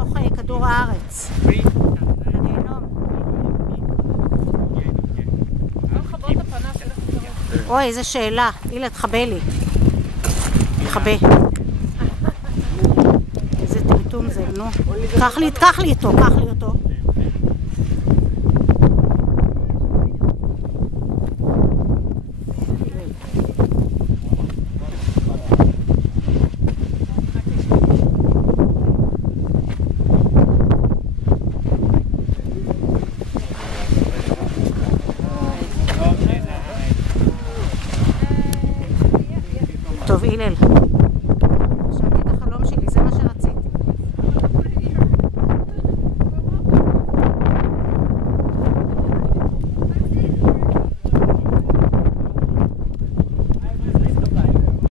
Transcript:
בתוך כדור הארץ. הגיהנום. אוי, איזה שאלה. אילה, תחבא לי. תחבא. איזה טמטום זה, נו. קח לי אותו, קח לי אותו. טוב, הלל.